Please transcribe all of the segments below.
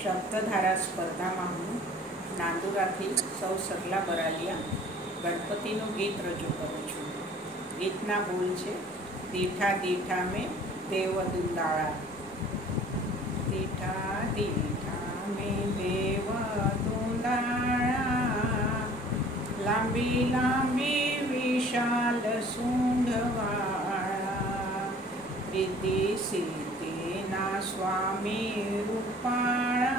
શબ્દધારા સ્પર્ધામાં હું નાંદુરાથી સૌ સરલા બરાલિયા ગણપતિનું ગીત રજૂ કરું છું. ગીતના બોલ છે: દીઠા દીઠા મેં દેવ દુંદાળા. દીઠા દીઠા મેં દેવ દુંદાળા, લાંબી લાંબી વિશાલ સૂંઢવાળા, રિદ્ધિ સિદ્ધિના સ્વામી રૂપાળા,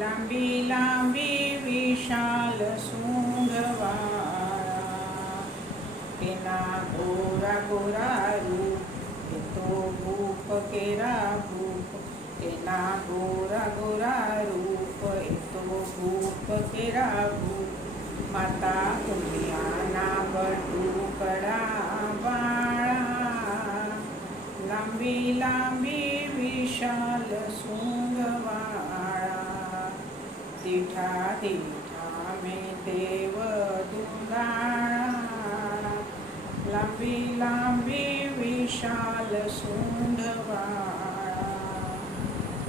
લાંબી લાંબી વિશાલ સૂંઢવાળા. એના ગોરા ગોરા રૂપ એ તો ભૂપ કેરા ભૂપ, એના ગોરા ગોરા રૂપ એ તો ભૂપ કેરા ભૂપ. માતા કુંડિયાના બટુકડા વાળા, લાંબી લાંબી વિશાલ સૂંઢવાળા. દીઠા દીઠા મેં દેવ દુંદાળા, લાંબી લાંબી વિશાલ સૂંઢવાળા.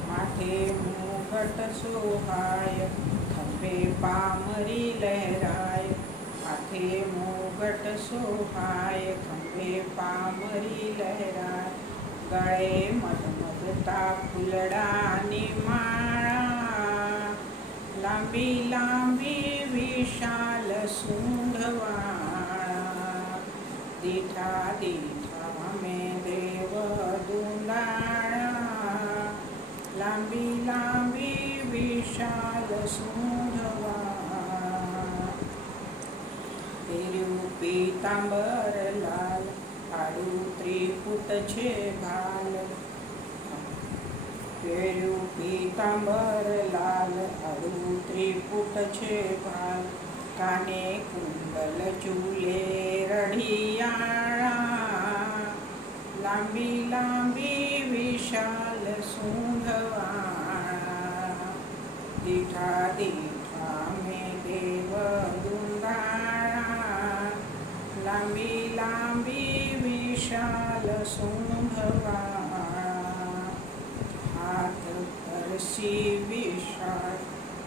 માથે મુગટ શોભાય, ખભે પામરી લહેરાય. માથે મુગટ શોભાય, ખભે પામરી લહેરાય. ગળે મધમધતા ફૂલડાની માળા, લાંબી લાંબી વિશાલ સૂંઢવાળા. દીઠા દીઠા મેં દેવ દુંદાળા, લાંબી લાંબી વિશાલ સૂંઢવાળા. પહેર્યું પીતાંબર લાલ, આડું ત્રિપુટ છે ભાલ. પહેર્યું પીતાંબર લાલ, આડું ત્રિપુટ છે ભાલ. કાને કુંડલ ચૂલે રઢિયાળા, લાંબી લાંબી વિશાલ સૂંઢવાળા. દીઠા દીઠા મેં દેવ દુંદાળા, લાંબી લાંબી વિશાલ સૂંઢવાળા. હાથ પરસી વિશાળ,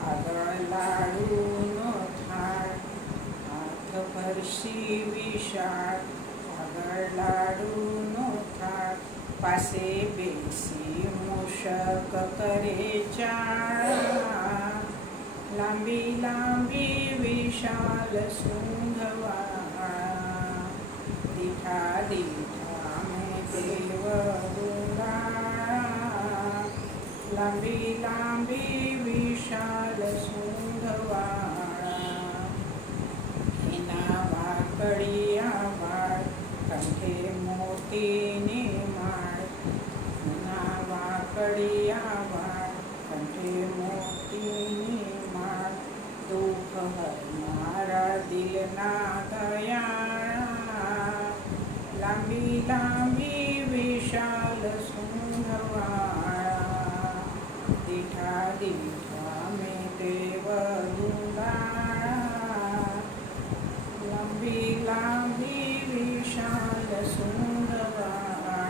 આગળ લાડુનો થાળ. હાથ પરસી વિશાળ, આગળ લાડુનો થાળ. પાસે બેસી મૂષક કરે ચાળા, લાંબી લાંબી વિશાલ સૂંઢવાળા. દીઠા દીઠા મેં દેવ દુંદાળા, લાંબી લાંબી વિશાલ સૂંઢવાળા. એના વાકડિયા વાળ, કંઠે મોતીની માળ. એના વાકડિયા વાળ, કંઠે મોતીની માળ. દુઃખ હરનારા દિલના દયાળા, લાંબી લાંબી વિશાલ સૂંઢવાળા. દીઠા દીઠા મેં દેવ દુંદાળા, લાંબી લાંબી વિશાલ સૂંઢવાળા.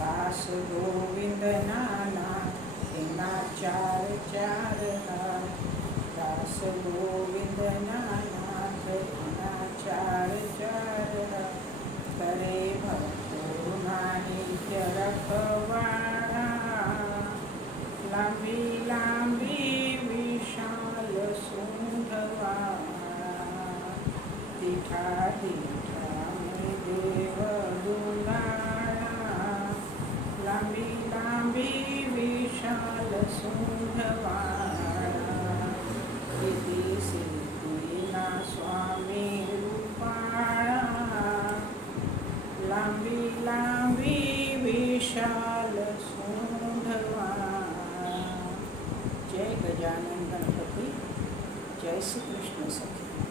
દાસ ગોવિંદના નામ, એના ચાર ચાર હાથ. દાસ ગોવિંદના નાથ, એના ચાર ચાર હાથ. કરે ભક્તોના નિત્ય રખવાળા, લાંબી લાંબી વિશાલ સૂંઢવાળા. દીઠા દીઠા મેં દેવ દુંદાળા, લાંબી લાંબી વિશાલ સૂંઢવાળા. રિદ્ધિ સિદ્ધિના સ્વામી રૂપાળા, લાંબી લાંબી વિશાલ સૂંઢવાળા. જય ગજાનન ગણપતિ, જય શ્રી કૃષ્ણ સખી.